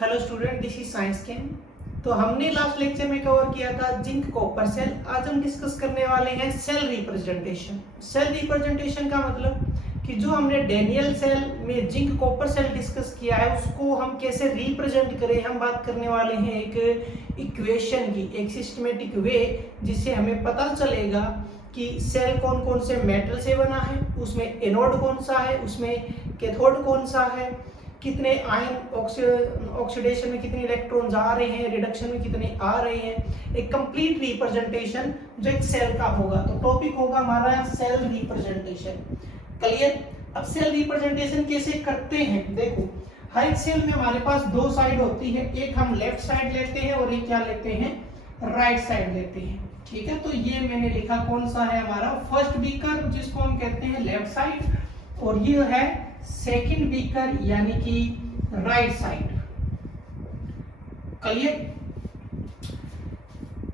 Hello student, this is science chem. तो हमने last lecture में कवर किया था जिंक कॉपर सेल। आज हम डिस्कस करने वाले हैं सेल रिप्रेजेंटेशन। सेल रिप्रेजेंटेशन का मतलब कि जो हमने डेनियल सेल में जिंक कॉपर सेल डिस्कस किया है उसको हम कैसे रिप्रेजेंट करें। हम बात करने वाले हैं एक इक्वेशन की, एक सिस्टमेटिक वे जिससे हमें पता चलेगा कि सेल कौन कौन से मेटल से बना है, उसमें एनोड कौन सा है, उसमें कैथोड कौन सा है, कितने आयन ऑक्सीडेशन में कितने इलेक्ट्रॉन जा रहे हैं, रिडक्शन में कितने आ रहे हैं। एक कंप्लीट रिप्रेजेंटेशन जो एक सेल का होगा। तो टॉपिक होगा हमारा सेल रिप्रेजेंटेशन। क्लियर। अब सेल रिप्रेजेंटेशन कैसे करते हैं, देखो हर एक सेल में हमारे पास दो साइड होती है। एक हम लेफ्ट साइड लेते हैं और एक क्या लेते हैं, राइट साइड लेते हैं। ठीक है, तो ये मैंने लिखा कौन सा है हमारा फर्स्ट बीकर जिसको हम कहते हैं लेफ्ट साइड, और ये है सेकंड बीकर यानी कि राइट साइड। क्लियर।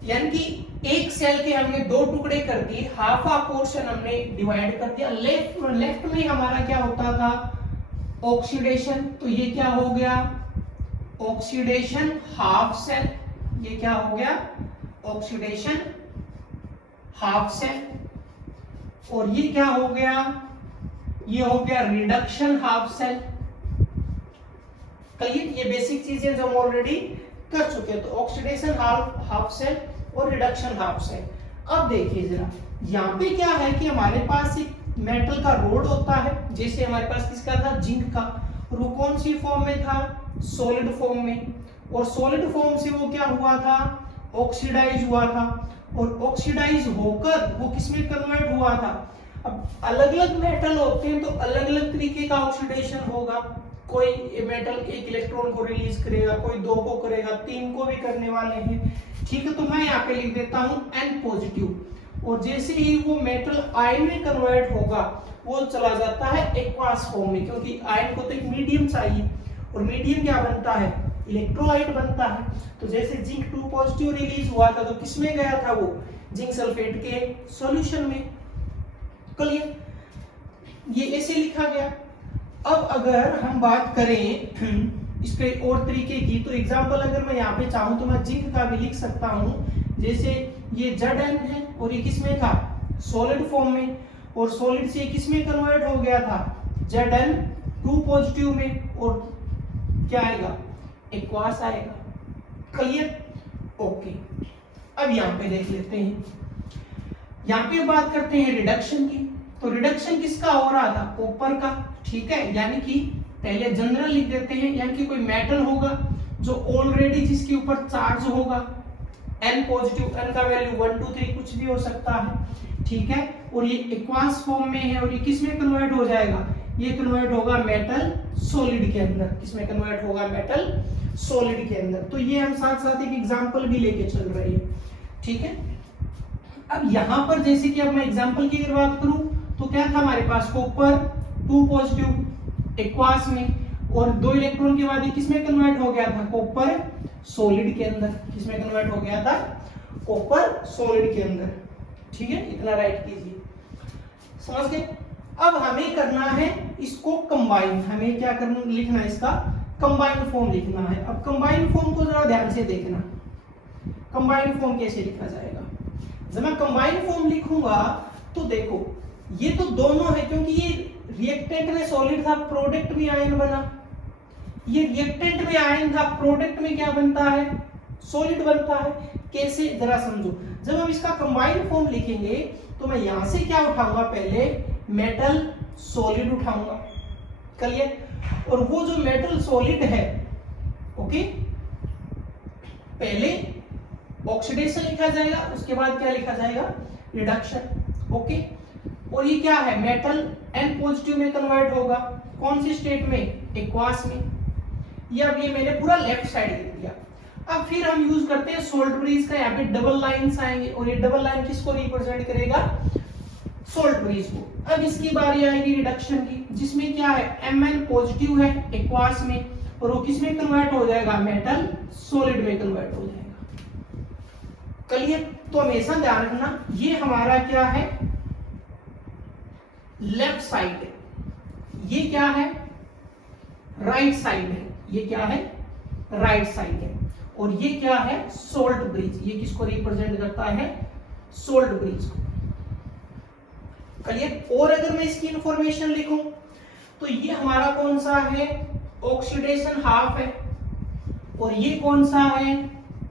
यानी कि एक सेल के हमने दो टुकड़े कर दिए, हाफ आ पोर्शन हमने डिवाइड कर दिया। लेफ्ट में हमारा क्या होता था, ऑक्सीडेशन। तो ये क्या हो गया, ऑक्सीडेशन हाफ सेल। ये क्या हो गया, ऑक्सीडेशन हाफ सेल। और ये क्या हो गया, ये हो गया रिडक्शन हाफ सेल। क्लियर। ये बेसिक चीजें जो हम ऑलरेडी कर चुके हैं। तो ऑक्सीडेशन हाफ सेल और रिडक्शन हाफ सेल। अब देखिए जरा, यहाँ पे क्या है कि हमारे पास एक मेटल का रोड होता है, जैसे हमारे पास किसका था, जिंक का। और वो कौन सी फॉर्म में था, सॉलिड फॉर्म में। और सॉलिड फॉर्म से वो क्या हुआ था, ऑक्सीडाइज हुआ था। और ऑक्सीडाइज होकर वो किसमें कन्वर्ट हुआ था। अब अलग अलग मेटल होते हैं तो अलग अलग तरीके का ऑक्सीडेशन होगा। कोई मेटल एक इलेक्ट्रॉन को रिलीज करेगा, कोई दो को करेगा, तीन को भी करने वाले हैं। ठीक है, तो मैं यहाँ पे लिख देता हूं N पॉजिटिव। और जैसे ही वो मेटल आयन में कन्वर्ट होगा वो चला जाता है एक्वास फॉर्म में, क्योंकि आयन को तो एक मीडियम चाहिए। और मीडियम क्या बनता है, इलेक्ट्रोलाइट बनता है। तो जैसे जिंक 2 पॉजिटिव रिलीज हुआ था तो किसमें गया था, वो जिंक सल्फेट के सॉल्यूशन में। क्लियर। ये ऐसे लिखा गया। अब अगर हम बात करें इसके और तरीके की, तो एग्जांपल अगर मैं यहाँ पे चाहूं तो मैं जिंक का भी लिख सकता हूं। जैसे ये Zn है और ये किसमें था, सॉलिड फॉर्म में। और सॉलिड से किसमें कन्वर्ट हो गया था, Zn2 पॉजिटिव में। और क्या आएगा, एक्वास आएगा। क्लियर। ओके, अब यहाँ पे देख लेते हैं। यहाँ पे बात करते हैं रिडक्शन की। तो रिडक्शन किसका हो रहा था, कॉपर का। ठीक है, यानी कि पहले जनरल लिख देते हैं, यानी कि कोई मेटल होगा जो ऑलरेडी जिसके ऊपर चार्ज होगा N पॉजिटिव। N का वैल्यू 1 2 3 कुछ भी हो सकता है। ठीक है, और ये एक्वास फॉर्म में है। और ये किसमें कन्वर्ट हो जाएगा, ये कन्वर्ट होगा मेटल सॉलिड के अंदर। किसमें कन्वर्ट होगा, मेटल सॉलिड के अंदर। तो ये हम साथ साथ एक एग्जांपल भी लेके चल रहे हैं। ठीक है, अब यहां पर जैसे कि अब मैं एग्जांपल की अगर बात करूं तो क्या था हमारे पास, कॉपर 2 पॉजिटिव एक्वास में। और 2 इलेक्ट्रॉन के बाद ये किसमें कन्वर्ट हो गया था, कॉपर सॉलिड के अंदर। किसमें कन्वर्ट हो गया था, कॉपर सॉलिड के अंदर। ठीक है, इतना राइट कीजिए, समझ गए। अब हमें करना है इसको कंबाइन। हमें क्या करना, लिखना है इसका कंबाइन फॉर्म लिखना है। अब कंबाइन फॉर्म को जरा ध्यान से देखना, कंबाइन फॉर्म कैसे लिखा जाएगा। जब मैं कंबाइन फॉर्म लिखूंगा तो देखो ये तो दोनों है, क्योंकि ये रिएक्टेंट में सॉलिड था, प्रोडक्ट में आयन बना। ये रिएक्टेंट में आयन था, प्रोडक्ट में क्या बनता है, सॉलिड बनता है। कैसे, जरा समझो। जब हम इसका कंबाइन फॉर्म लिखेंगे तो मैं यहां से क्या उठाऊंगा, पहले मेटल सॉलिड उठाऊंगा। क्लियर। और वो जो मेटल सॉलिड है, ओके, पहले ऑक्सीडेशन लिखा जाएगा, उसके बाद क्या लिखा जाएगा, रिडक्शन। ओके, और ये क्या है, मेटल N पॉजिटिव में कन्वर्ट होगा। कौन सी स्टेट में, एक्वास में। ये अब ये मैंने पूरा लेफ्ट साइड लिख दिया। अब फिर हम यूज करते हैं सोल्ट ब्रिज का। यहाँ पे डबल लाइंस आएंगे और ये डबल लाइन किसको रिप्रेजेंट करेगा, सोल्ट ब्रिज को। अब इसकी बारी आएगी रिडक्शन की, जिसमें क्या है, Mn पॉजिटिव है एक्वास में। और वो किसमें कन्वर्ट हो जाएगा, मेटल सॉलिड में कन्वर्ट हो जाएगा। क्लियर। तो हमेशा ध्यान रखना, ये हमारा क्या है, लेफ्ट साइड है। ये क्या है, राइट साइड है। ये क्या है, राइट साइड है। और ये क्या है, सोल्ट ब्रिज, ये किसको रिप्रेजेंट करता है, सोल्ट ब्रिज को। क्लियर। और अगर मैं इसकी इंफॉर्मेशन लिखूं तो ये हमारा कौन सा है, ऑक्सीडेशन हाफ है, और ये कौन सा है,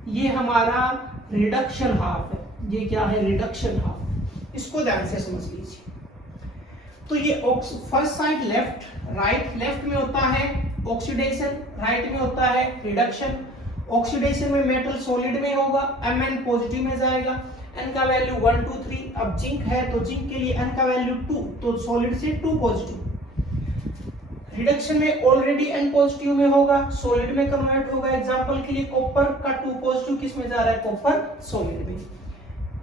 ये हमारा रिडक्शन हाफ है। ये क्या है, रिडक्शन हाफ। इसको ध्यान से समझ लीजिए। तो ये first side left, right, left में होता है ऑक्सीडेशन, राइट में होता है रिडक्शन। ऑक्सीडेशन में मेटल सॉलिड में होगा, Mn पॉजिटिव में जाएगा, n का वैल्यू 1 2 3। अब जिंक है तो जिंक के लिए n का वैल्यू 2, तो सॉलिड से 2 पॉजिटिव। रिडक्शन में ऑलरेडी n पॉजिटिव में होगा, सॉलिड में कन्वर्ट होगा। एग्जांपल के लिए कॉपर का 2 पॉजिटिव किस में जा रहा है, कॉपर सॉलिड में।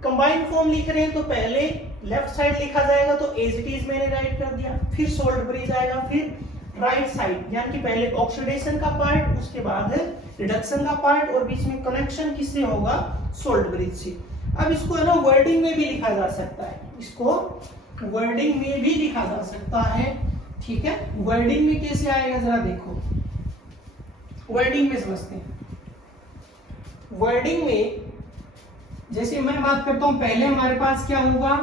कंबाइंड फॉर्म लिख रहे हैं तो पहले लेफ्ट साइड लिखा जाएगा, तो एज इट इज मैंने राइट कर दिया, फिर सोल्ट ब्रिज आएगा, फिर राइट साइड, यानी कि पहले ऑक्सीडेशन का पार्ट, उसके बाद रिडक्शन का पार्ट, और बीच में कनेक्शन किससे होगा, सोल्ट ब्रिज से। अब इसको है ना वर्डिंग में भी लिखा जा सकता है, इसको वर्डिंग में भी लिखा जा सकता है, ठीक है। वर्डिंग में कैसे आएगा जरा देखो, वर्डिंग में समझते हैं। वर्डिंग में जैसे मैं बात करता हूं, पहले हमारे पास क्या होगा,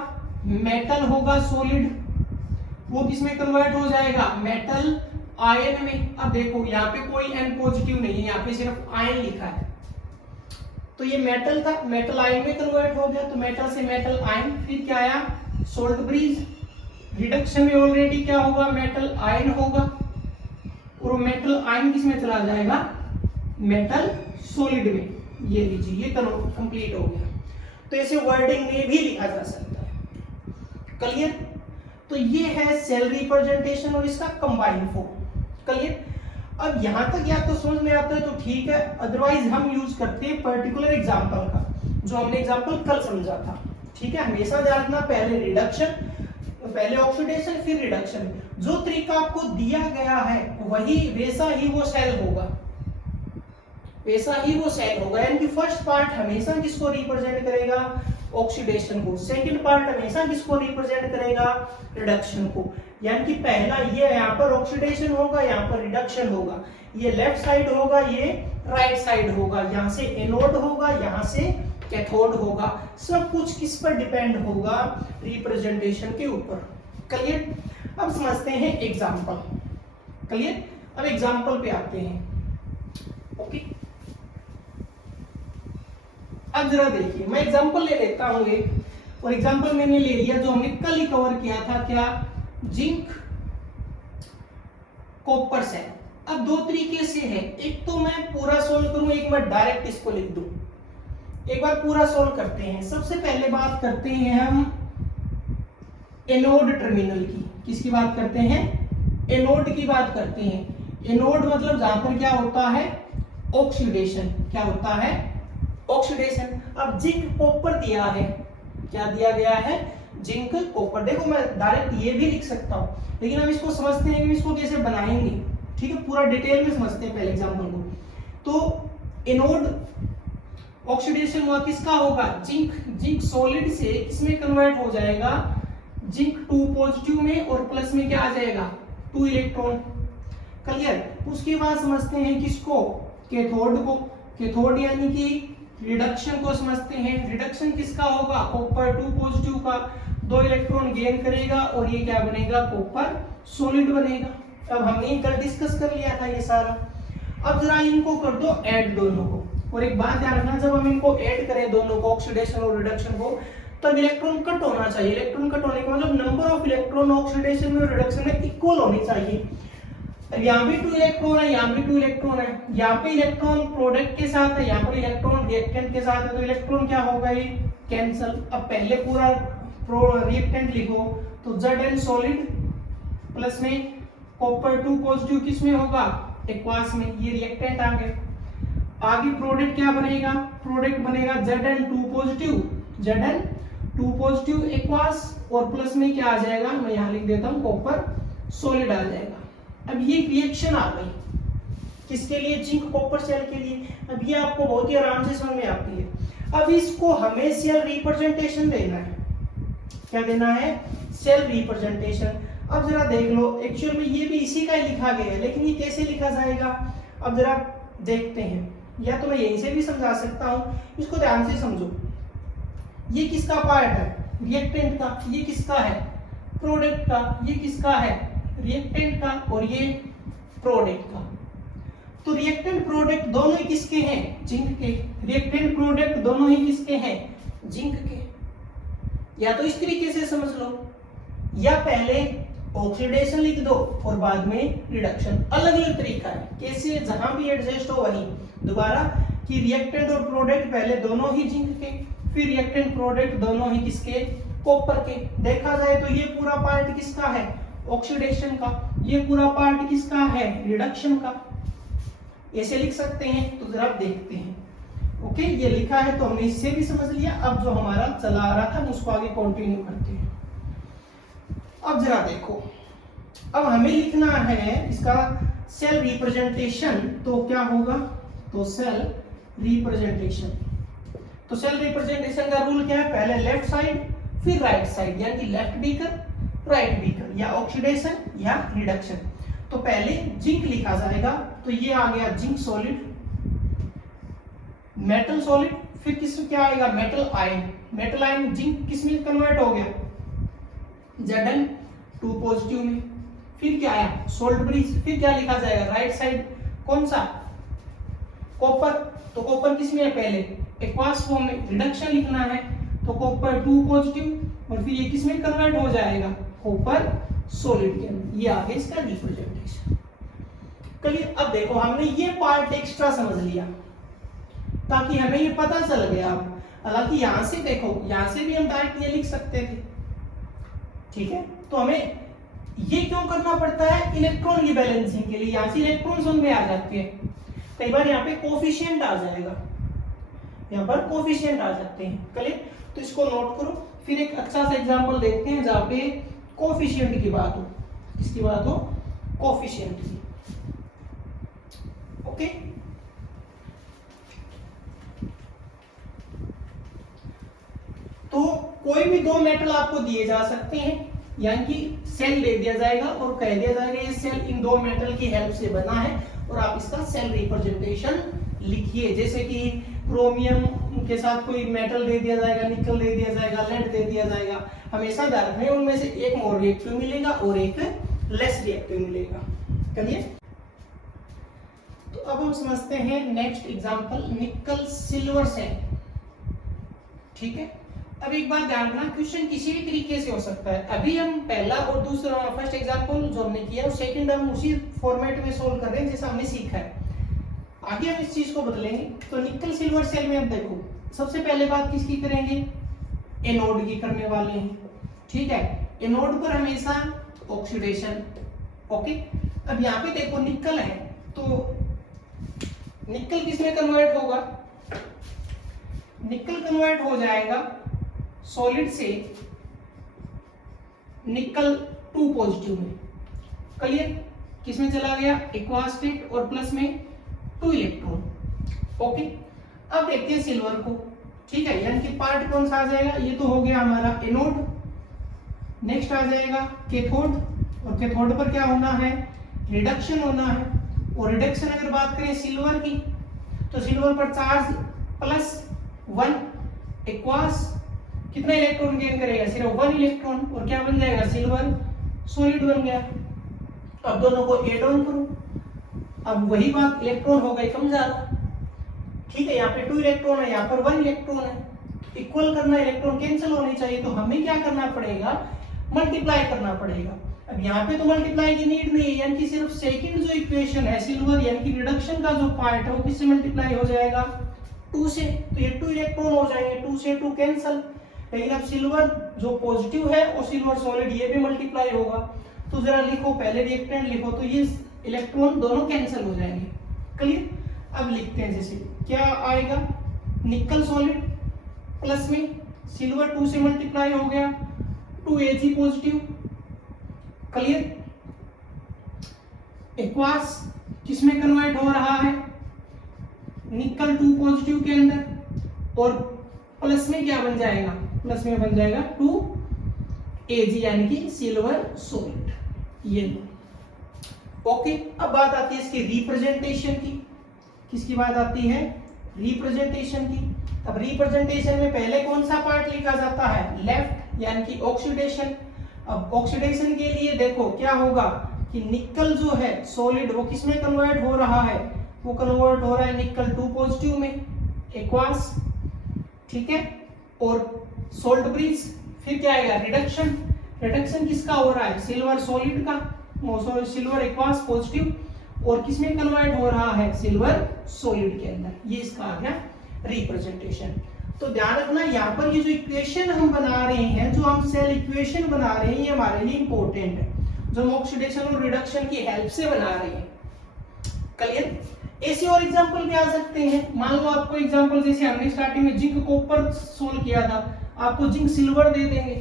मेटल होगा सॉलिड, वो किसमें कन्वर्ट हो जाएगा, मेटल आयन में। अब देखो यहाँ पे कोई N पॉजिटिव नहीं है, यहाँ पे सिर्फ आयन लिखा है, तो ये मेटल था, मेटल आयन में कन्वर्ट हो गया, तो मेटल से मेटल आयन, फिर क्या आया, सोल्ट ब्रिज। रिडक्शन में ऑलरेडी क्या होगा, मेटल आयन होगा, और मेटल आयन किसमें चला जाएगा, मेटल सॉलिड में। ये लीजिए, ये कंप्लीट हो गया। तो ऐसे वर्डिंग में भी लिखा जा सकता है। क्लियर। तो ये है सेल रिप्रेजेंटेशन और इसका कंबाइंड फॉर्म। क्लियर। अब यहां तक या तो समझ में आता है तो ठीक है, अदरवाइज हम यूज करते हैं पर्टिकुलर एग्जांपल का, जो हमने एग्जांपल कल समझा था, ठीक है। हमेशा ध्यान रखना, पहले रिडक्शन, पहले ऑक्सीडेशन, फिर रिडक्शन। जो तरीका आपको दिया गया है वही वैसा ही वो सेल होगा, वैसा ही वो सेल होगा। यानी कि फर्स्ट पार्ट हमेशा किसको रिप्रेजेंट करेगा, ऑक्सीडेशन को। सेकंड पार्ट हमेशा किसको रिप्रेजेंट करेगा, रिडक्शन को। यानी कि पहला ये यहाँ पर ऑक्सीडेशन होगा, यहाँ पर रिडक्शन होगा, ये लेफ्ट साइड होगा, ये राइट साइड होगा, यहाँ से एनोड होगा, यहाँ से कैथोड होगा। सब कुछ किस पर डिपेंड होगा, रिप्रेजेंटेशन के ऊपर। क्लियर। अब समझते हैं एग्जाम्पल। क्लियर। अब एग्जाम्पल पे आते हैं। ओके, अब जरा देखिए, मैं एग्जांपल ले लेता हूं एक, और एग्जांपल मैंने ले लिया जो हमने कल ही कवर किया था, क्या, जिंक कॉपर सेल। अब दो तरीके से है, एक तो मैं पूरा सोल्व करूं, एक मैं डायरेक्ट इसको लिख दूं। एक बार पूरा सोल्व करते हैं। सबसे पहले बात करते हैं हम एनोड टर्मिनल की। किसकी बात करते हैं, एनोड की बात करते हैं। एनोड मतलब जहां पर क्या होता है, ऑक्सीडेशन। क्या होता है, ऑक्सीडेशन। अब जिंक कॉपर दिया है, क्या दिया गया है, जिंक कॉपर। देखो मैं डायरेक्ट ये भी लिख सकता हूं, लेकिन हम इसको समझते हैं कि इसको कैसे बनाएंगे, ठीक है। पूरा डिटेल में समझते हैं पहले एग्जांपल को। तो एनोड ऑक्सीडेशन हुआ, किसका होगा, जिंक। जिंक सॉलिड से किसमें कन्वर्ट हो जाएगा, जिंक 2 पॉजिटिव में, और प्लस में क्या आ जाएगा, 2 इलेक्ट्रॉन। क्लियर। उसके बाद समझते हैं किसको, कैथोड को। कैथोड यानी कि रिडक्शन को समझते हैं। रिडक्शन किसका होगा, कॉपर 2 पॉजिटिव का, 2 इलेक्ट्रॉन गेन करेगा, और ये क्या बनेगा, कॉपर सॉलिड बनेगा। अब हमने कल डिस्कस कर लिया था ये सारा। अब जरा इनको कर दो ऐड, दोनों को। और एक बात ध्यान रखना, जब हम इनको ऐड करें दोनों को, ऑक्सीडेशन और रिडक्शन को, तब इलेक्ट्रॉन कट होना चाहिए। इलेक्ट्रॉन कट होने का मतलब नंबर ऑफ इलेक्ट्रॉन ऑक्सीडेशन में और रिडक्शन में इक्वल होनी चाहिए। यहाँ भी 2 इलेक्ट्रॉन है, यहाँ भी 2 इलेक्ट्रॉन है। यहाँ पे इलेक्ट्रॉन प्रोडक्ट के साथ है, यहाँ पर इलेक्ट्रॉन रिएक्टेंट के साथ है, तो इलेक्ट्रॉन क्या होगा, ये कैंसिल। अब पहले पूरा रिएक्टेंट लिखो, तो Zn सॉलिड प्लस में कॉपर 2 पॉजिटिव किसमें होगा, एक्वास में, ये रिएक्टेंट आ गए। आगे प्रोडक्ट क्या बनेगा, प्रोडक्ट बनेगा Zn 2 positive, Zn 2 positive aqueous, और प्लस में क्या आ जाएगा, मैं यहाँ लिख देता हूँ, कॉपर सॉलिड आ जाएगा। अब ये रिएक्शन आ गई किसके लिए, जिंक कॉपर सेल के लिए। अब ये आपको बहुत ही आराम से समझ में आती है। अब इसको हमें सेल रिप्रेजेंटेशन देना है। क्या देना है, सेल रिप्रेजेंटेशन। अब जरा देख लो, एक्चुअल में ये भी इसी का ही लिखा गया है, लेकिन ये कैसे लिखा जाएगा। अब जरा देखते हैं, या तो मैं यहीं से भी समझा सकता हूँ, इसको ध्यान से समझो। ये किसका पार्ट है? रिएक्टेंट का। ये किसका है? प्रोडक्ट का। ये किसका है? रिएक्टेंट का। और ये प्रोडक्ट का। तो रिएक्टेंट प्रोडक्ट दोनों ही किसके हैं? जिंक के। रिएक्टेंट प्रोडक्ट दोनों ही किसके हैं? जिंक के। या तो इस तरीके से समझ लो, या पहले ऑक्सीडेशन लिख दो और बाद में रिडक्शन। अलग अलग तरीका है, कैसे जहां भी एडजस्ट हो वही। दोबारा कि रिएक्टेंट और प्रोडक्ट पहले दोनों ही जिंक के, फिर रिएक्टेंट प्रोडक्ट दोनों ही किसके? कॉपर के। देखा जाए तो ये पूरा पार्ट किसका है? ऑक्सीडेशन का। ये पूरा पार्ट किसका है? रिडक्शन का। ऐसे लिख सकते हैं। तो जरा देखते हैं। ओके, ये लिखा है तो हमने इससे भी समझ लिया। अब जो हमारा चला आ रहा था उसको आगे कंटिन्यू करते हैं। अब जरा देखो, अब हमें लिखना है इसका सेल रिप्रेजेंटेशन। तो क्या होगा? तो सेल रिप्रेजेंटेशन। तो सेल रिप्रेजेंटेशन का रूल क्या है? पहले लेफ्ट साइड फिर राइट साइड, यानी कि लेफ्ट बीकर राइट बीकर, या ऑक्सीडेशन या रिडक्शन। तो पहले जिंक लिखा जाएगा, तो ये आ गया जिंक सॉलिड, मेटल सॉलिड। फिर किस क्या आएगा? Metal ion. Metal ion zinc किस में कन्वर्ट हो गया? Zn2 पॉजिटिव में। फिर क्या आया? Salt bridge. फिर क्या लिखा जाएगा? राइट साइड कौन सा? कॉपर। तो कॉपर किस में है? पहले एक्वास फॉर्म में। रिडक्शन लिखना है तो कॉपर 2 पॉजिटिव, और फिर ये किस में कन्वर्ट हो जाएगा? कॉपर सॉलिड के अंदर। ये आ गया इसका रिप्रेजेंटेशन। क्लियर? अब देखो, हमने ये पार्ट एक्स्ट्रा समझ लिया ताकि हमें ये पता चल गया। हालांकि यहां से देखो, यहां से भी हम डायरेक्ट ये लिख सकते थे, ठीक है। तो हमें ये क्यों करना पड़ता है? इलेक्ट्रॉन की बैलेंसिंग के लिए। यहां से इलेक्ट्रॉन जोन में आ जाते हैं, कई बार यहाँ पे कोफिशिएंट आ जाएगा, यहाँ पर कोफिशिएंट आ जाते हैं। क्लियर? तो इसको नोट करो। फिर एक अच्छा सा एग्जांपल देखते हैं जहां पे कोफिशिएंट की बात हो। किसकी बात हो? कोफिशिएंट की। ओके, तो कोई भी दो मेटल आपको दिए जा सकते हैं, यानी कि सेल ले दिया जाएगा और कह दिया जाएगा ये सेल इन दो मेटल की हेल्प से बना है, और आप इसका सेल रिप्रेजेंटेशन लिखिए। जैसे कि क्रोमियम के साथ कोई मेटल दे दिया जाएगा, निकल दे दिया जाएगा, लेड दे दिया जाएगा। हमेशा ध्यान रखें उनमें से एक मोर रिएक्टिव मिलेगा और एक लेस रिएक्टिव मिलेगा। चलिए, तो अब हम समझते हैं नेक्स्ट एग्जांपल, निकल सिल्वर सेल। ठीक है, अब एक बात ध्यान रखना, क्वेश्चन किसी भी तरीके से हो सकता है। अभी हम पहला और दूसरा फर्स्ट एग्जांपल जो हमने किया, सेकंड हम उसी फॉर्मेट में सोल्व कर रहे हैं जैसा हमने सीखा है। आगे हम इस चीज को बदलेंगे। तो निकल सिल्वर सेल में अब देखो, सबसे पहले बात किसकी करेंगे? एनोड की करने वाले हैं। ठीक है, एनोड पर हमेशा ऑक्सीडेशन। ओके, अब यहाँ पे देखो निकल है, तो निकल किसमें कन्वर्ट होगा? निकल कन्वर्ट हो जाएगा सॉलिड से निकल 2 पॉजिटिव में। क्लियर? किसमें चला गया? एक्वा स्टेट, और प्लस में 2 इलेक्ट्रॉन। ओके, अब देखते हैं सिल्वर को। ठीक है, यानी कि पार्ट कौन सा आ जाएगा? ये तो हो गया हमारा एनोड। नेक्स्ट आ जाएगा कैथोड, और कैथोड पर क्या होना है? रिडक्शन होना है। और रिडक्शन अगर बात करें सिल्वर की, तो सिल्वर पर चार्ज +1 एक्वास कितना इलेक्ट्रॉन गेन करेगा? सिर्फ 1 इलेक्ट्रॉन, और क्या बन जाएगा? सिल्वर सॉलिड बन गया। अब दोनों को एड ऑन करो, अब वही बात, इलेक्ट्रॉन हो गए कम ज्यादा। ठीक है, यहाँ पे 2 इलेक्ट्रॉन है, यहाँ पर 1 इलेक्ट्रॉन है। इक्वल करना, इलेक्ट्रॉन कैंसिल होने चाहिए, तो हमें क्या करना पड़ेगा? मल्टीप्लाई करना पड़ेगा। अब यहाँ पे तो मल्टीप्लाई की नीड नहीं है, यानी कि सिर्फ सेकंड जो इक्वेशन है सिल्वर, यानी कि रिडक्शन का जो पार्ट है वो किससे मल्टीप्लाई हो जाएगा? 2 से। तो ये 2 इलेक्ट्रॉन हो जाएंगे, 2 से 2 कैंसिल। लेकिन अब सिल्वर जो पॉजिटिव है और सिल्वर सॉलिड ये भी मल्टीप्लाई होगा। तो जरा लिखो, पहले रिएक्टेंट लिखो, तो ये इलेक्ट्रॉन दोनों कैंसिल हो जाएंगे। क्लियर? अब लिखते हैं, जैसे क्या आएगा? निकल सॉलिड प्लस में सिल्वर 2 से मल्टीप्लाई हो गया, 2 Ag पॉजिटिव। क्लियर? एक्वास किसमें कन्वर्ट हो रहा है? निकल 2 पॉजिटिव के अंदर, और प्लस में क्या बन जाएगा? प्लस में बन जाएगा 2 Ag, यानी कि सिल्वर सॉलिड। ये ओके। अब बात आती है इसके रिप्रेजेंटेशन की। किसकी बात आती है? रिप्रेजेंटेशन की। अब रिप्रेजेंटेशन में पहले कौन सा पार्ट लिखा जाता है? लेफ्ट, यानी कि ऑक्सीडेशन। अब ऑक्सीडेशन के लिए देखो क्या होगा कि निकल जो है सॉलिड वो किस में कन्वर्ट हो रहा है? वो कन्वर्ट हो रहा है निकल 2 पॉजिटिव में, एक्वास, ठीक है। और सोल्ट ब्रिज, फिर क्या आएगा? रिडक्शन। रिडक्शन किसका हो रहा है? सिल्वर सॉलिड का, सिल्वर एक्वास पॉजिटिव, और किसमें कन्वर्ट हो रहा है? सिल्वर सॉलिड के अंदर। ये इसका आ गया रिप्रेजेंटेशन। तो ध्यान रखना यहाँ पर ये जो इक्वेशन हम बना रहे हैं, जो हम सेल इक्वेशन बना रहे हैं, ये हमारे लिए इंपॉर्टेंट है, जो हम ऑक्सीडेशन और रिडक्शन की हेल्प से बना रहे हैं। क्लियर? ऐसे और एग्जांपल भी आ सकते हैं। मान लो आपको एग्जांपल जैसे हमने स्टार्टिंग में जिंक कॉपर सोल्व किया था, आपको जिंक सिल्वर दे देंगे,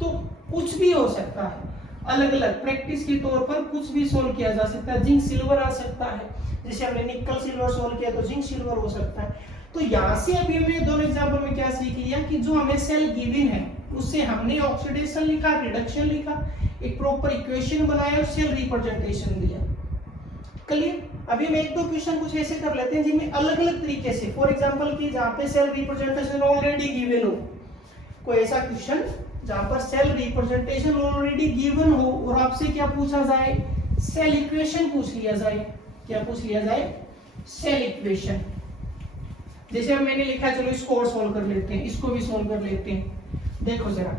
तो कुछ भी हो सकता है, अलग अलग प्रैक्टिस के तौर पर कुछ भी सोल्व किया जा सकता है। जिंक सिल्वर आ सकता है, जैसे हमने निकल सिल्वर सोल्व किया तो जिंक सिल्वर हो सकता है। तो यहाँ से अभी हमने दोनों एग्जांपल में क्या सीख लिया कि जो हमें सेल गिवन है उससे हमने ऑक्सीडेशन लिखा, रिडक्शन लिखा, एक प्रॉपर इक्वेशन बनाया और सेल रिप्रेजेंटेशन दिया। क्लियर? अभी हम एक दो क्वेश्चन कुछ ऐसे कर लेते हैं जिनमें अलग अलग तरीके से, फॉर एग्जांपल कि जहाँ पे सेल रिप्रेजेंटेशन ऑलरेडी गिवन हो, कोई ऐसा क्वेश्चन जहाँ पर सेल रिप्रेजेंटेशन ऑलरेडी गिवन हो और आपसे क्या पूछा जाए? सेल इक्वेशन पूछ लिया जाए। क्या पूछ लिया जाए? Cell equation. जैसे अब मैंने लिखा, चलो इसको और सोल्व कर लेते हैं, इसको भी सोल्व कर लेते हैं। देखो जरा,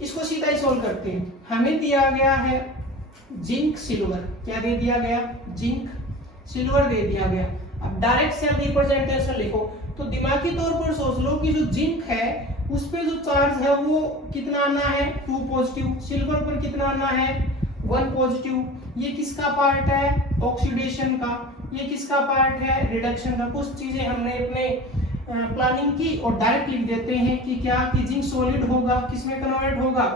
इसको सीधा ही सोल्व करते हैं। हमें दिया गया है जिंक सिल्वर, क्या दे दिया गया? जिंक सिल्वर दे दिया गया। अब डायरेक्ट सेल रिप्रेजेंटेशन लिखो, तो दिमागी तौर पर सोच लो कि जो जिंक है उस पे जो चार्ज है वो कितना आना है? 2 पॉजिटिव। सिल्वर पर कितना आना है? 1 पॉजिटिव। ये किसका पार्ट है? ऑक्सीडेशन का। ये किसका पार्ट है? रिडक्शन का। कुछ चीजें हमने अपने प्लानिंग की और डायरेक्ट लिख देते हैं कि क्या कि जिंक सॉलिड होगा, किसमें कन्वर्ट होगा?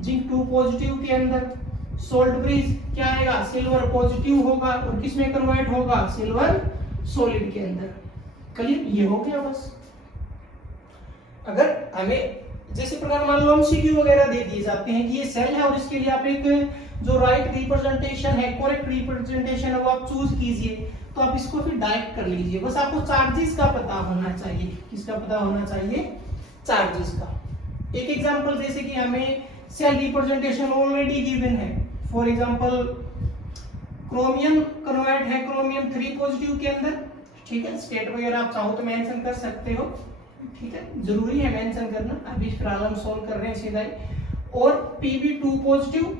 जिंक 2 पॉजिटिव के अंदर। सोल्ट ब्रिज क्या आएगा? सिल्वर पॉजिटिव होगा और किसमें कन्वर्ट होगा? सिल्वर सॉलिड के अंदर। क्लियर? ये हो गया बस। अगर हमें जैसे प्रकार मान लो एमसीक्यू वगैरह दे दिए जाते हैं कि ये सेल है और इसके लिए आप एक जो राइट रिप्रेजेंटेशन है, करेक्ट रिप्रेजेंटेशन है वो आप चूज कीजिए, तो आप इसको फिर डायरेक्ट कर लीजिए। बस आपको चार्जेस का पता होना चाहिए। किसका पता होना चाहिए? चार्जेस का। एक एग्जांपल जैसे कि हमें सेल रिप्रेजेंटेशन ऑलरेडी गिवन है, फॉर एग्जांपल क्रोमियम कन्वर्ट है क्रोमियम 3 पॉजिटिव के अंदर, ठीक है। स्टेट वगैरह आप चाहो तो मेंशन कर सकते हो, ठीक है, जरूरी है मेंशन करना। अभी फिलहाल हम सोल्व कर रहे हैं सीधा ही। और Pb 2 पॉजिटिव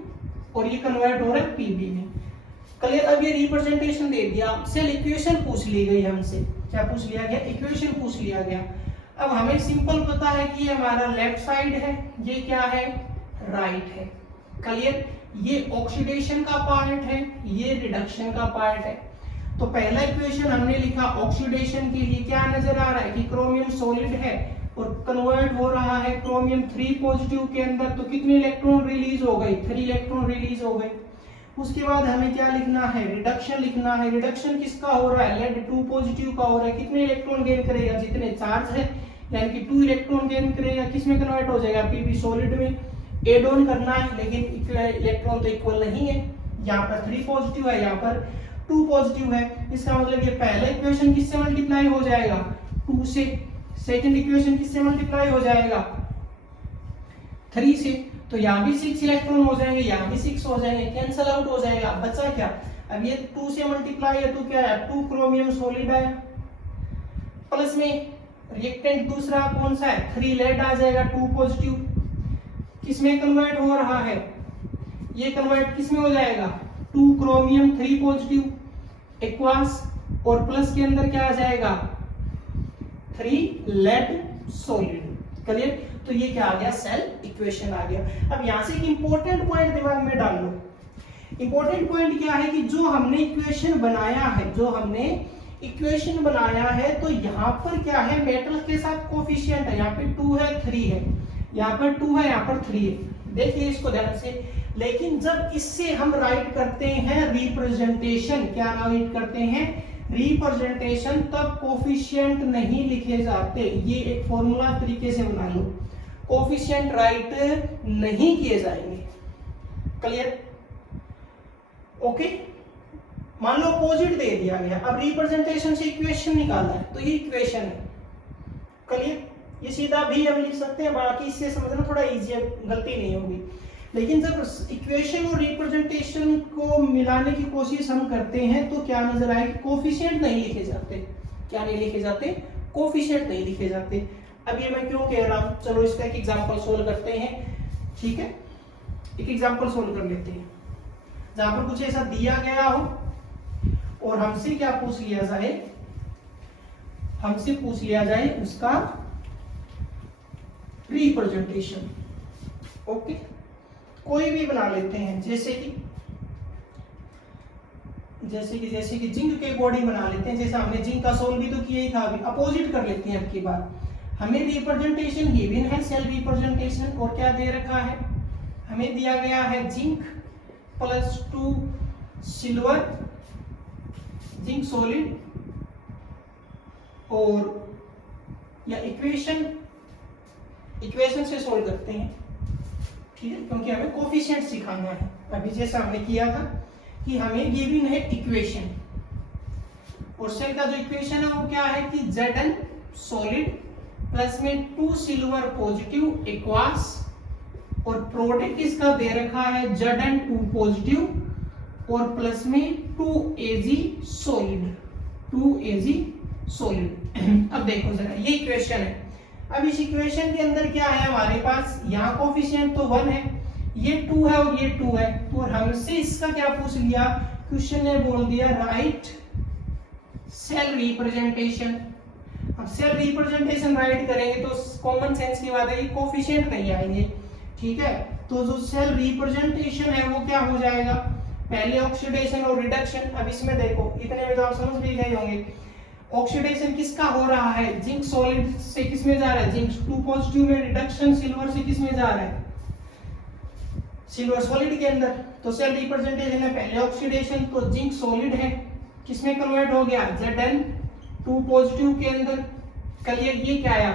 और ये कन्वर्ट हो रहा है Pb में। क्लियर? अब ये रिप्रेजेंटेशन दे दिया, सेल इक्वेशन पूछ ली गई हमसे। क्या पूछ लिया गया? इक्वेशन पूछ लिया गया। अब हमें सिंपल पता है कि ये हमारा लेफ्ट साइड है, ये क्या है? राइट है। क्लियर? ये ऑक्सीडेशन का पार्ट है, ये रिडक्शन का पार्ट है। तो पहला इक्वेशन हमने लिखा ऑक्सीडेशन के लिए, क्या नजर आ रहा है कि क्रोमियम सॉलिड है और कन्वर्ट हो रहा है क्रोमियम 3 पॉजिटिव के अंदर, तो कितने इलेक्ट्रॉन रिलीज हो गए? 3 इलेक्ट्रॉन रिलीज हो गए। उसके बाद हमें क्या लिखना है? रिडक्शन लिखना है। रिडक्शन किसका हो रहा है? लेड 2 पॉजिटिव का हो रहा है। कितने इलेक्ट्रॉन गेन करेगा? जितने चार्ज है, यानी कि 2 इलेक्ट्रॉन गेन करेगा। किसमें कन्वर्ट हो जाएगा? Pb सॉलिड में। एड ऑन करना है, लेकिन इलेक्ट्रॉन तो इक्वल नहीं है। यहाँ पर 3 पॉजिटिव है, यहाँ पर 2 पॉजिटिव है। इसका मतलब ये पहला इक्वेशन किससे मल्टीप्लाई हो जाएगा? 2 से। सेकंड इक्वेशन किससे मल्टीप्लाई हो जाएगा? 3 से। तो यहाँ भी 6 इलेक्ट्रॉन हो जाएंगे, यहाँ भी 6 हो जाएंगे, कैंसल आउट हो जाएगा। बचा क्या? अब ये 2 से मल्टीप्लाई है तो क्या है? 2 क्रोमियम सॉलिड है, प्लस में रिएक्टेंट दूसरा कौन सा है? 3 लेड आ जाएगा 2 पॉजिटिव। किसमें कन्वर्ट हो रहा है? ये कन्वर्ट किसमें हो जाएगा? 2 क्रोमियम 3 पॉजिटिव एक्वास, और प्लस के अंदर क्या आ जाएगा? 3 लेड सॉलिड। क्लियर? तो ये क्या आ गया? सेल इक्वेशन आ गया। अब यहां से एक इंपॉर्टेंट पॉइंट दिमाग में डाल लो। इंपॉर्टेंट पॉइंट क्या है कि जो हमने इक्वेशन बनाया है, जो हमने इक्वेशन बनाया है, तो यहाँ पर क्या है? मेटल के साथ कोफिशिएंट है। यहाँ पे 2 है, 3 है, यहाँ पर 2 है, यहाँ पर 3 है। देखिए इसको ध्यान से। लेकिन जब इससे हम राइट करते हैं रिप्रेजेंटेशन, क्या राइट करते हैं? रिप्रेजेंटेशन, तब कोफिशिएंट नहीं लिखे जाते। ये एक फॉर्मूला तरीके से बना लो, कोफिशिएंट राइट नहीं किए जाएंगे। क्लियर? ओके। मान लो अपोजिट दे दिया गया, अब रिप्रेजेंटेशन से इक्वेशन निकालना है, तो ये इक्वेशन है। क्लियर? ये सीधा भी हम लिख सकते हैं, बाकी इससे समझना थोड़ा इजी है, गलती नहीं होगी। लेकिन जब इक्वेशन और रिप्रेजेंटेशन को मिलाने की कोशिश हम करते हैं तो क्या नजर आएगा, कोफिशिएंट नहीं लिखे जाते। क्या नहीं लिखे जाते? कोफिशिएंट नहीं लिखे जाते। अब ये मैं क्यों कह रहा हूं, चलो इसका एक एग्जांपल सोल्व करते हैं। ठीक है, एक एग्जांपल सोल्व कर लेते हैं जहां पर कुछ ऐसा दिया गया हो और हमसे क्या पूछ लिया जाए, हमसे पूछ लिया जाए उसका रिप्रेजेंटेशन। ओके, कोई भी बना लेते हैं, जैसे कि जिंक के बॉडी बना लेते हैं। जैसे हमने जिंक का सोल्व भी तो किया ही था, अभी अपोजिट कर लेते हैं। अब की बार हमें रिप्रेजेंटेशन गिवन है, सेल रिप्रेजेंटेशन, और क्या दे रखा है, हमें दिया गया है zinc plus 2 silver, zinc solid, और या इक्वेशन से सोल्व करते हैं। ठीक है, क्योंकि हमें कोफिशिएंट सिखाना है। अभी जैसा हमने किया था कि हमें गिवन है इक्वेशन, और सेल का जो इक्वेशन है वो क्या है कि Zn सॉलिड प्लस में 2 सिल्वर पॉजिटिव एक्वास, और प्रोडक्ट इसका दे रखा है Zn 2 पॉजिटिव और प्लस में 2Ag सॉलिड, 2Ag सॉलिड। अब देखो जरा, ये इक्वेशन है। अब इस इक्वेशन के अंदर क्या है हमारे पास, यहाँ कोफिशिएंट तो 1 है, ये 2 है और ये 2 है, तो हमसे इसका क्या पूछ लिया, क्वेश्चन ने बोल दिया राइट सेल रिप्रेजेंटेशन। अब सेल रिप्रेजेंटेशन राइट करेंगे तो कॉमन सेंस की बात है कि कोफिशिएंट नहीं आएंगे। ठीक है, तो जो सेल रिप्रेजेंटेशन है वो क्या हो जाएगा, पहले ऑक्सीडेशन और रिडक्शन। अब इसमें देखो, इतने में तो आप समझ भी गए होंगे, ऑक्सीडेशन किसका हो रहा है, जिंक सॉलिड से किस में जा रहा है, जिंक 2 पॉजिटिव में, रिडक्शन सिल्वर से किस में जा रहा है, सिल्वर सॉलिड के अंदर। तो सेल रिप्रेजेंटेशन है पहले ऑक्सीडेशन, तो जिंक सॉलिड है किसमें कन्वर्ट हो गया, Zn 2 पॉजिटिव के अंदर। क्लियर? ये क्या आया,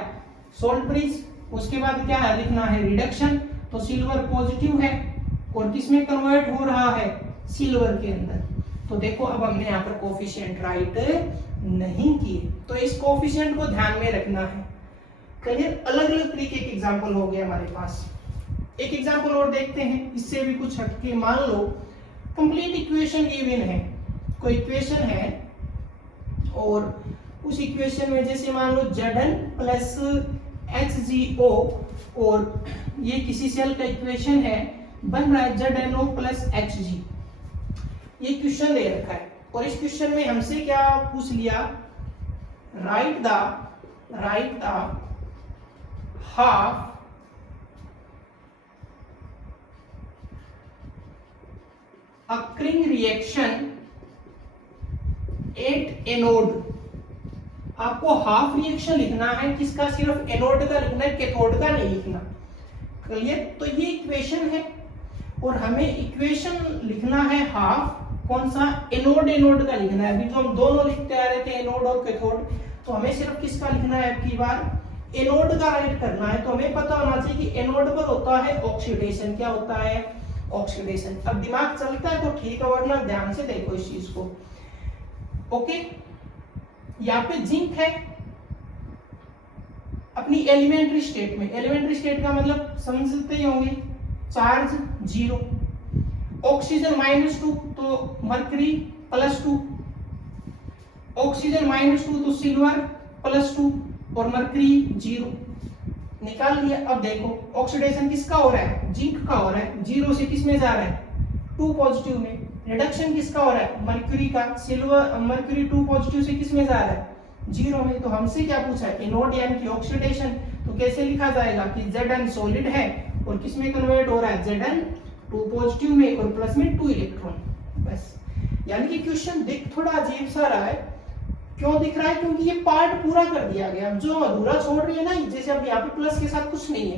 सोल्ट ब्रिज। उसके बाद क्या है, लिखना है रिडक्शन, तो सिल्वर पॉजिटिव है और किसमें कन्वर्ट हो रहा है, सिल्वर के अंदर। तो देखो अब हमने यहाँ पर कोफिशिएंट राइट नहीं किए, तो इस कोफिशिएंट को ध्यान में रखना है। क्लियर? अलग अलग तरीके के एग्जांपल हो गए हमारे पास। एक एग्जांपल और देखते हैं, इससे भी कुछ हटके। मान लो कंप्लीट इक्वेशन गिवन है, कोई इक्वेशन है और उस इक्वेशन में जैसे मान लो Zn प्लस HgO, और ये किसी सेल का इक्वेशन है, बन रहा है ZnO प्लस Hg। ये क्वेश्चन दे रखा है और इस क्वेश्चन में हमसे क्या पूछ लिया, right the half occurring reaction at anode. आपको हाफ रिएक्शन लिखना है, किसका, सिर्फ एनोड का लिखना है, कैथोड का नहीं लिखना। क्लियर? तो ये इक्वेशन है और हमें इक्वेशन लिखना है हाफ, कौन सा, एनोड का लिखना है। अभी तो हम दोनों लिखते आ रहे थे, एनोड और कैथोड, तो हमें सिर्फ किसका लिखना है, अब की बार एनोड का राइट करना है। तो हमें पता होना चाहिए कि एनोड पर होता है ऑक्सीडेशन। क्या होता है, ऑक्सीडेशन। अब दिमाग चलता है तो ठीक है, वरना ध्यान से देखो इस चीज को। ओके, यहाँ पे जिंक है अपनी एलिमेंट्री स्टेट में। एलिमेंट्री स्टेट का मतलब समझते ही होंगे, चार्ज 0, ऑक्सीजन -2 तो मरकरी +2, ऑक्सीजन -2 तो सिल्वर +2 और मरकरी 0 निकाल लिया। अब देखो ऑक्सीडेशन किसका हो रहा है, जिंक का हो रहा है, 0 से किस में जा रहा है, 2 पॉजिटिव में। रिडक्शन किसका हो रहा है, मरकरी का, सिल्वर मरकरी 2 पॉजिटिव से किस में जा रहा है, 0 में। तो हमसे क्या पूछा है, एनोड यानी कि ऑक्सीडेशन। तो कैसे लिखा जाएगा कि Zn सॉलिड है और किस में कन्वर्ट हो रहा है, Zn 2 पॉजिटिव में और प्लस में 2 इलेक्ट्रॉन। बस, यानी कि क्वेश्चन दिख थोड़ा अजीब सा रहा है। क्यों दिख रहा है, क्योंकि ये पार्ट पूरा कर दिया गया। जो अधूरा छोड़ रही है ना, जैसे अब यहाँ पे प्लस के साथ कुछ नहीं है,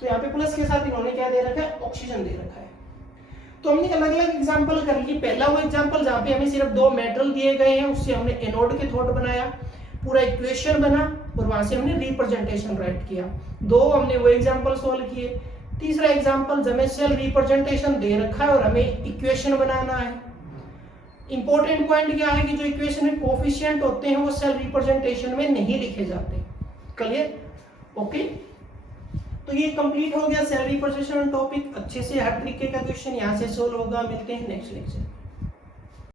तो यहाँ पे प्लस के साथ इन्होंने क्या दे रखा है, ऑक्सीजन दे रखा है। तो हमने अलग अलग एग्जांपल कर लिए। पहला वो एग्जांपल जहाँ पे हमें सिर्फ 2 मेटल दिए गए हैं, उससे हमने एनोड कैथोड बनाया, पूरा इक्वेशन बना और वहां से हमने रिप्रेजेंटेशन राइट किया। 2 हमने वो एग्जांपल सोल्व किए। तीसरा एग्जांपल जब हमें सेल रिप्रेजेंटेशन दे रखा है और हमें इक्वेशन बनाना है, इंपॉर्टेंट पॉइंट क्या है कि जो इक्वेशन में कोफिशिएंट होते हैं वो सेल रिप्रेजेंटेशन में नहीं लिखे जाते। क्लियर? ओके, तो ये कंप्लीट हो गया सेल रिप्रेजेंटेशन टॉपिक। अच्छे से हर तरीके का क्वेश्चन यहाँ से सोल्व होगा। मिलते हैं नेक्स्ट लेक्चर।